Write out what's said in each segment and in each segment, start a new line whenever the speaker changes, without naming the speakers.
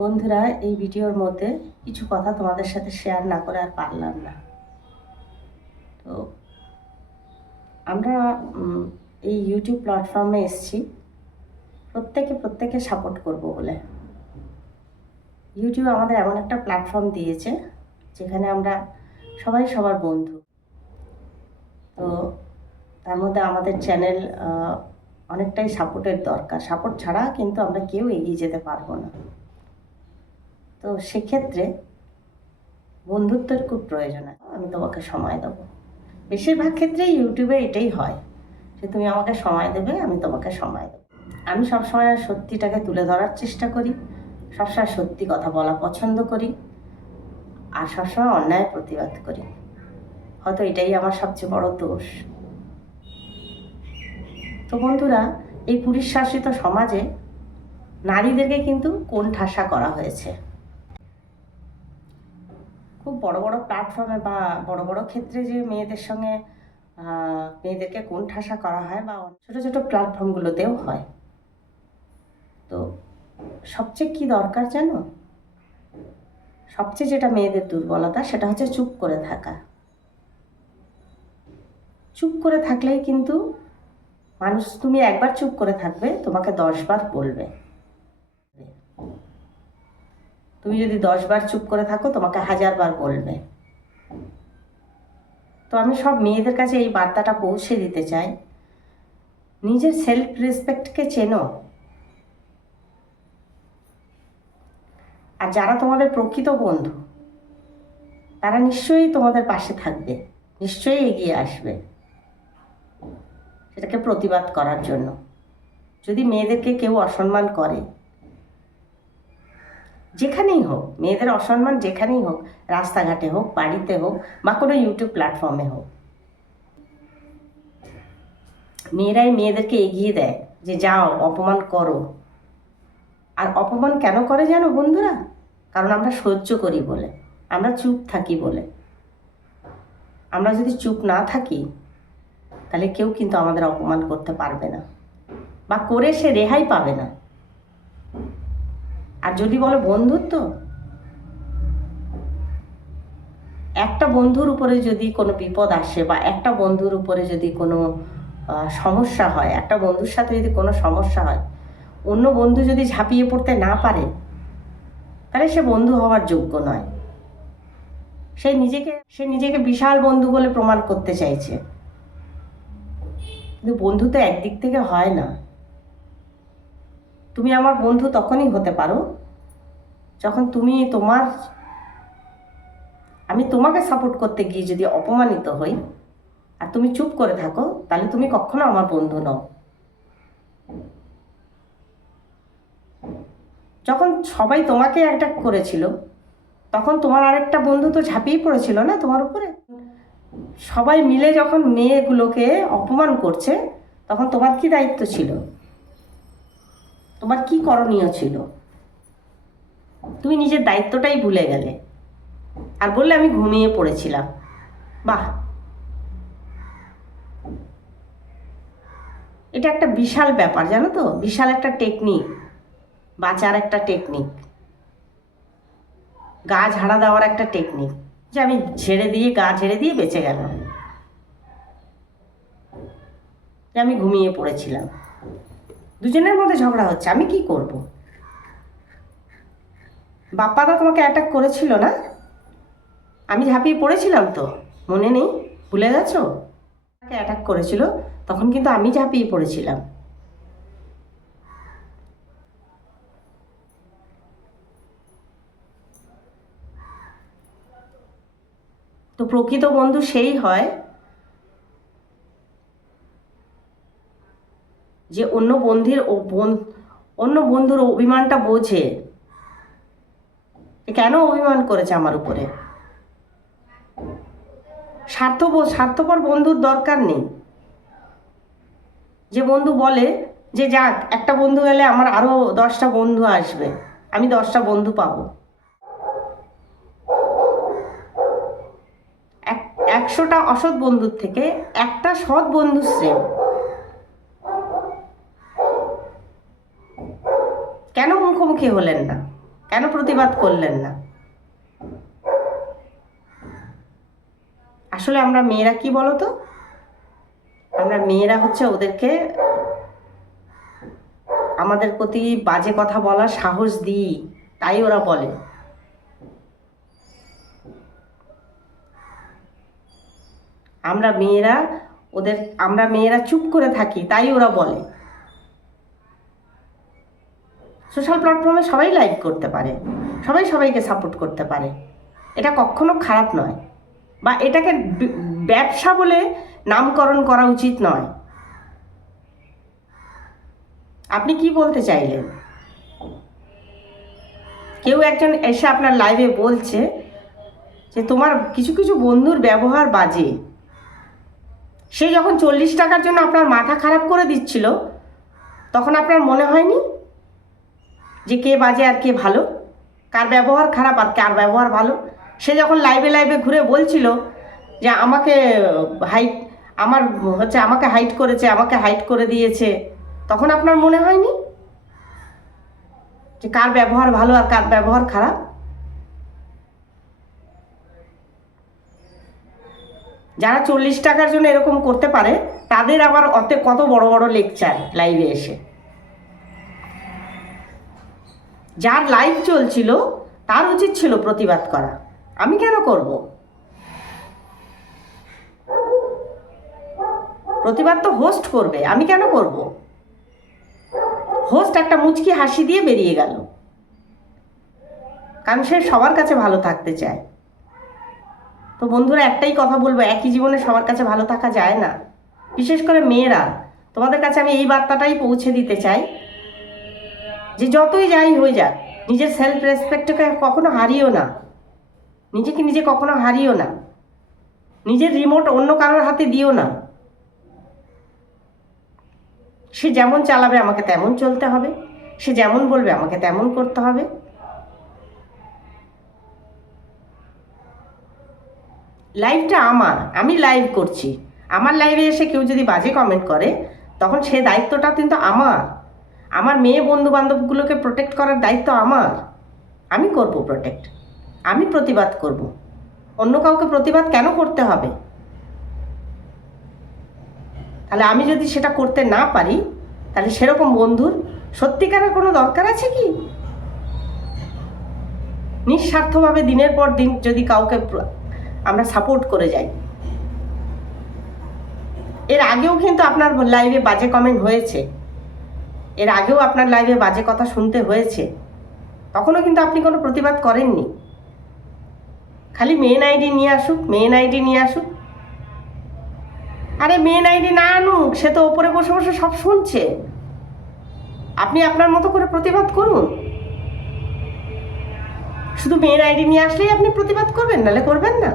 বন্ধুরা, এই ভিডিওর মধ্যে কিছু কথা তোমাদের সাথে শেয়ার না করে আর পারলাম না। তো আমরা এই ইউটিউব প্ল্যাটফর্মে এসেছি। প্রত্যেকে প্রত্যেকে সাপোর্ট করব বলে। ইউটিউব আমাদের এমন একটা প্ল্যাটফর্ম দিয়েছে, যেখানে আমরা সবাই সবার বন্ধু। তো তার মধ্যে আমাদের চ্যানেল অনেকটাই সাপোর্টের দরকার। সাপোর্ট ছাড়া কিন্তু আমরা কেউ এগিয়ে যেতে পারব না। তো সেক্ষেত্রে বন্ধুত্বের খুব প্রয়োজন আমি তোমাকে সময় দেবো। বেশিরভাগ ক্ষেত্রেই ইউটিউবে এটাই হয় যে তুমি আমাকে সময় দেবে, আমি তোমাকে সময় দেবো। আমি সবসময় সত্যিটাকে তুলে ধরার চেষ্টা করি, সবসময় সত্যি কথা বলা পছন্দ করি, আর সবসময় অন্যায় প্রতিবাদ করি। হয়তো এটাই আমার সবচেয়ে বড় দোষ। তো বন্ধুরা, এই পুরুষ শাসিত সমাজে নারীদেরকে কিন্তু কোণঠাসা করা হয়েছে? খুব বড় বড় প্ল্যাটফর্মে বা বড় বড় ক্ষেত্রে যে মেয়েদের সঙ্গে মেয়েদেরকে কোণঠাসা করা হয় বা ছোট ছোট প্ল্যাটফর্মগুলোতেও হয়। তো সবচেয়ে কি দরকার জানো? সবচেয়ে যেটা মেয়েদের দুর্বলতা সেটা হচ্ছে চুপ করে থাকা। চুপ করে থাকলেই কিন্তু মানুষ, তুমি একবার চুপ করে থাকবে, তোমাকে দশবার বলবে। তুমি যদি দশবার চুপ করে থাকো, তোমাকে হাজারবার বলবে। তো আমি সব মেয়েদের কাছে এই বার্তাটা পৌঁছে দিতে চাই। নিজের সেলফ রেসপেক্টকে চেনো। আর যারা তোমাদের প্রকৃত বন্ধু, তারা নিশ্চয়ই তোমাদের পাশে থাকবে, নিশ্চয়ই এগিয়ে আসবে। সেটাকে প্রতিবাদ করার জন্য। যদি মেয়েদেরকে কেউ অসম্মান করে যেখানেই হোক, মেয়েদের অসম্মান যেখানেই হোক, রাস্তাঘাটে হোক, বাড়িতে হোক, বা কোনো ইউটিউব প্ল্যাটফর্মে হোক। মেয়েরাই মেয়েদেরকে এগিয়ে দেয় যে যাও, অপমান করো। আর অপমান কেন করে জানো বন্ধুরা? কারণ আমরা সহ্য করি বলে, আমরা চুপ থাকি বলে। আমরা যদি চুপ না থাকি, তাহলে কেউ কিন্তু আমাদের অপমান করতে পারবে না, বা করে সে রেহাই পাবে না। আর যদি বলো বন্ধুত্ব? একটা বন্ধুর উপরে যদি কোনো বিপদ আসে বা একটা বন্ধুর উপরে যদি কোনো সমস্যা হয়, একটা বন্ধুর সাথে যদি কোনো সমস্যা হয়, অন্য বন্ধু যদি ঝাঁপিয়ে পড়তে না পারে, তাহলে সে বন্ধু হওয়ার যোগ্য নয়। সে নিজেকে সে নিজেকে বিশাল বন্ধু বলে প্রমাণ করতে চাইছে। কিন্তু বন্ধু তো একদিক থেকে হয় না। তুমি আমার বন্ধু তখনই হতে পারো যখন তুমি তোমার, আমি তোমাকে সাপোর্ট করতে গিয়ে যদি অপমানিত হই আর তুমি চুপ করে থাকো, তাহলে তুমি কখনো আমার বন্ধু নও। যখন সবাই তোমাকে অ্যাটাক করেছিল, তখন তোমার আরেকটা বন্ধু তো ঝাঁপিয়ে পড়েছিল না তোমার উপরে? সবাই মিলে যখন মেয়েগুলোকে অপমান করছে, তখন তোমার কি দায়িত্ব ছিল? তোমার কি করণীয় ছিল? তুমি নিজের দায়িত্বটাই ভুলে গেলে। আর বললে আমি ঘুমিয়ে পড়েছিলাম। বাহ! এটা একটা বিশাল ব্যাপার, জানো তো? বিশাল একটা টেকনিক বাঁচার একটা টেকনিক গা ঝাড়া দেওয়ার একটা টেকনিক যে আমি ঝেড়ে দিয়ে, গা ঝেড়ে দিয়ে বেঁচে গেলাম। যে আমি ঘুমিয়ে পড়েছিলাম। দুজনের মধ্যে ঝগড়া হচ্ছে, আমি কি করব? বাপ্পাদা তোমাকে অ্যাটাক করেছিল না? আমি ঝাঁপিয়ে পড়েছিলাম তো, মনে নেই? ভুলে গেছো? তাকে অ্যাটাক করেছিল, তখন কিন্তু আমি ঝাঁপিয়ে পড়েছিলাম। তো প্রকৃত বন্ধু সেই হয়। যে অন্য বন্ধুর ও অন্য বন্ধুর অভিমানটা বোঝে। কেন অভিমান করেছে আমার উপরে? স্বার্থ স্বার্থপর বন্ধুর দরকার নেই। যে বন্ধু বলে যে, যাক, একটা বন্ধু গেলে আমার আরও দশটা বন্ধু আসবে। আমি দশটা বন্ধু পাবো। এক একশোটা অসৎ বন্ধুর থেকে একটা সৎ বন্ধু শ্রেয়। কেন মুখোমুখি হলেন না? কেন প্রতিবাদ করলেন না? আসলে আমরা মেয়েরা কি বলো তো আমরা মেয়েরা হচ্ছে ওদেরকে আমাদের প্রতি বাজে কথা বলার সাহস দিই, তাই ওরা বলে। আমরা মেয়েরা ওদের, আমরা মেয়েরা চুপ করে থাকি, তাই ওরা বলে। সোশ্যাল প্ল্যাটফর্মে সবাই লাইভ করতে পারে, সবাই সবাইকে সাপোর্ট করতে পারে। এটা কখনো খারাপ নয়। বা এটাকে ব্যবসা বলে নামকরণ করা উচিত নয়। আপনি কি বলতে চাইলেন? কেউ একজন এসে আপনার লাইভে বলছে যে, তোমার কিছু কিছু বন্ধুর ব্যবহার বাজে। সে যখন চল্লিশ টাকার জন্য আপনার মাথা খারাপ করে দিচ্ছিল, তখন আপনার মনে হয়নি? যে কে বাজে আর কে ভালো, কার ব্যবহার খারাপ আর কার ব্যবহার ভালো। সে যখন লাইভে লাইভে ঘুরে বলছিল যে আমাকে হাইট আমার হচ্ছে আমাকে হাইট করেছে, আমাকে হাইট করে দিয়েছে, তখন আপনার মনে হয়নি? যে কার ব্যবহার ভালো আর কার ব্যবহার খারাপ? যারা চল্লিশ টাকার জন্য এরকম করতে পারে, তাদের আবার অতে কত বড় বড় লেকচার লাইভে এসে। যার লাইভ চলছিল, তার উচিত ছিল প্রতিবাদ করা। আমি কেন করব? প্রতিবাদ তো হোস্ট করবে, আমি কেন করব? হোস্ট একটা মুচকি হাসি দিয়ে বেরিয়ে গেল। কারণ সে সবার কাছে ভালো থাকতে চায়। তো বন্ধুরা, একটাই কথা বলব, একই জীবনে সবার কাছে ভালো থাকা যায় না। বিশেষ করে মেয়েরা, তোমাদের কাছে আমি এই বার্তাটাই পৌঁছে দিতে চাই। যে যতই যাই হয়ে যাক, নিজের সেলফ রেসপেক্টকে কখনো হারিও না। নিজেকে নিজে কখনো হারিও না। নিজের রিমোট অন্য কারোর হাতে দিও না। সে যেমন চালাবে, আমাকে তেমন চলতে হবে। সে যেমন বলবে, আমাকে তেমন করতে হবে। লাইভটা আমার, আমি লাইভ করছি। আমার লাইভে এসে কেউ যদি বাজে কমেন্ট করে, তখন সে দায়িত্বটা কিন্তু আমার। আমার মেয়ে বন্ধু বান্ধবগুলোকে প্রোটেক্ট করার দায়িত্ব আমার। আমি করব প্রোটেক্ট আমি প্রতিবাদ করব। অন্য কাউকে প্রতিবাদ কেন করতে হবে? তাহলে আমি যদি সেটা করতে না পারি, তাহলে সেরকম বন্ধুর সত্যিকারের কোনো দরকার আছে কি? নিঃস্বার্থভাবে দিনের পর দিন যদি কাউকে আমরা সাপোর্ট করে যাই। এর আগেও কিন্তু আপনার লাইভে বাজে কমেন্ট হয়েছে। এর আগেও আপনার লাইভে বাজে কথা শুনতে হয়েছে। তখনও কিন্তু আপনি কোনো প্রতিবাদ করেননি। খালি মেন আইডি নিয়ে আসুক মেন আইডি নিয়ে আসুক। আরে মেন আইডি না আনুক, সে তো ওপরে বসে বসে সব শুনছে। আপনি আপনার মতো করে প্রতিবাদ করুন। শুধু মেন আইডি নিয়ে আসলেই আপনি প্রতিবাদ করবেন নাহলে করবেন না।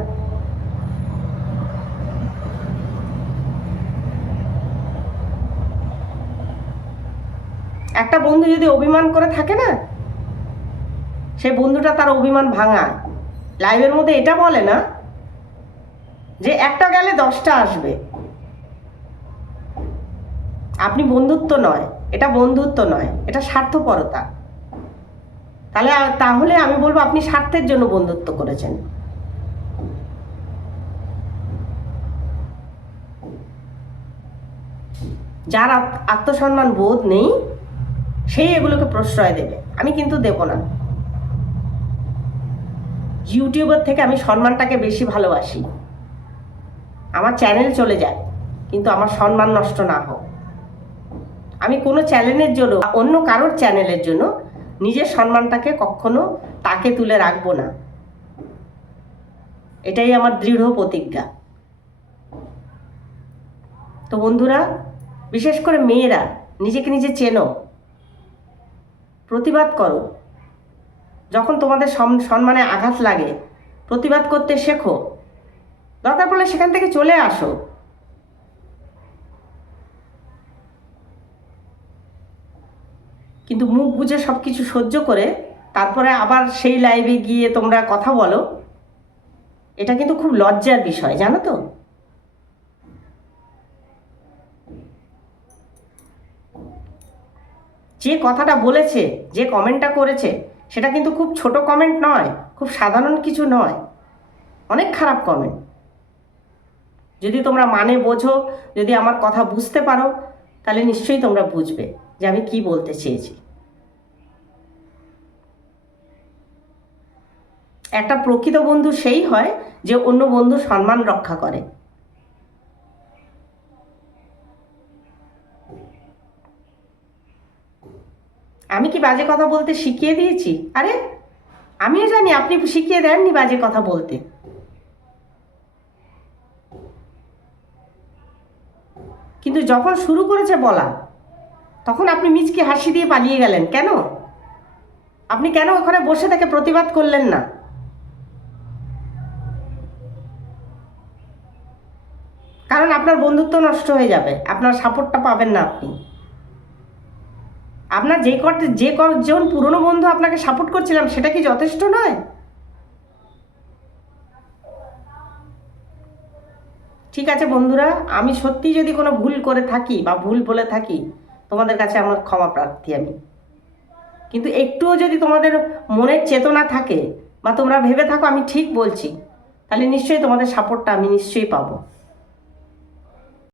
একটা বন্ধু যদি অভিমান করে থাকে না সেই বন্ধুটা তার অভিমান ভাঙায়। লাইভের মধ্যে এটা বলে না যে একটা গেলে দশটা আসবে। আপনি বন্ধুত্ব নয়, এটা বন্ধুত্ব নয়, এটা স্বার্থপরতা। তাহলে তাহলে আমি বলব আপনি স্বার্থের জন্য বন্ধুত্ব করেছেন। যার আত- আত্মসম্মান বোধ নেই সেই এগুলোকে প্রশ্রয় দেবে। আমি কিন্তু দেব না। ইউটিউবার থেকে আমি সম্মানটাকে বেশি ভালোবাসি। আমার চ্যানেল চলে যায়, কিন্তু আমার সম্মান নষ্ট না হোক। আমি কোনো চ্যানেলের জন্য অন্য কারোর চ্যানেলের জন্য নিজের সম্মানটাকে কখনো তাকে তুলে রাখব না। এটাই আমার দৃঢ় প্রতিজ্ঞা। তো বন্ধুরা, বিশেষ করে মেয়েরা, নিজেকে নিজে চেনো। প্রতিবাদ করো। যখন তোমাদের সম- সম্মানে আঘাত লাগে, প্রতিবাদ করতে শেখো। দরকার পড়লে সেখান থেকে চলে আসো। কিন্তু মুখ বুঝে সব কিছু সহ্য করে তারপরে আবার সেই লাইভে গিয়ে তোমরা কথা বলো, এটা কিন্তু খুব লজ্জার বিষয়, জানো তো? যে কথাটা বলেছে, যে কমেন্টটা করেছে, সেটা কিন্তু খুব ছোট কমেন্ট নয়, খুব সাধারণ কিছু নয়। অনেক খারাপ কমেন্ট। যদি তোমরা মানে বোঝো, যদি আমার কথা বুঝতে পারো, তাহলে নিশ্চয়ই তোমরা বুঝবে যে আমি কি বলতে চেয়েছি। একটা প্রকৃত বন্ধু সেই হয় যে অন্য বন্ধুর সম্মান রক্ষা করে। আমি কি বাজে কথা বলতে শিখিয়ে দিয়েছি? আরে, আমিও জানি আপনি শিখিয়ে দেননি বাজে কথা বলতে। কিন্তু যখন শুরু করেছে বলা, তখন আপনি মিচকে হাসি দিয়ে পালিয়ে গেলেন। কেন? আপনি কেন ওখানে বসে তাকে প্রতিবাদ করলেন না? কারণ আপনার বন্ধুত্ব নষ্ট হয়ে যাবে। আপনার সাপোর্টটা পাবেন না আপনি। আপনার যে কর যে কর যেমন পুরনো বন্ধু আপনাকে সাপোর্ট করছিলাম, সেটা কি যথেষ্ট নয়? ঠিক আছে বন্ধুরা, আমি সত্যি যদি কোনো ভুল করে থাকি বা ভুল বলে থাকি, তোমাদের কাছে আমার ক্ষমা প্রার্থী আমি। কিন্তু একটুও যদি তোমাদের মনের চেতনা থাকে বা তোমরা ভেবে থাকো আমি ঠিক বলছি, তাহলে নিশ্চয়ই তোমাদের সাপোর্টটা আমি নিশ্চয়ই পাবো।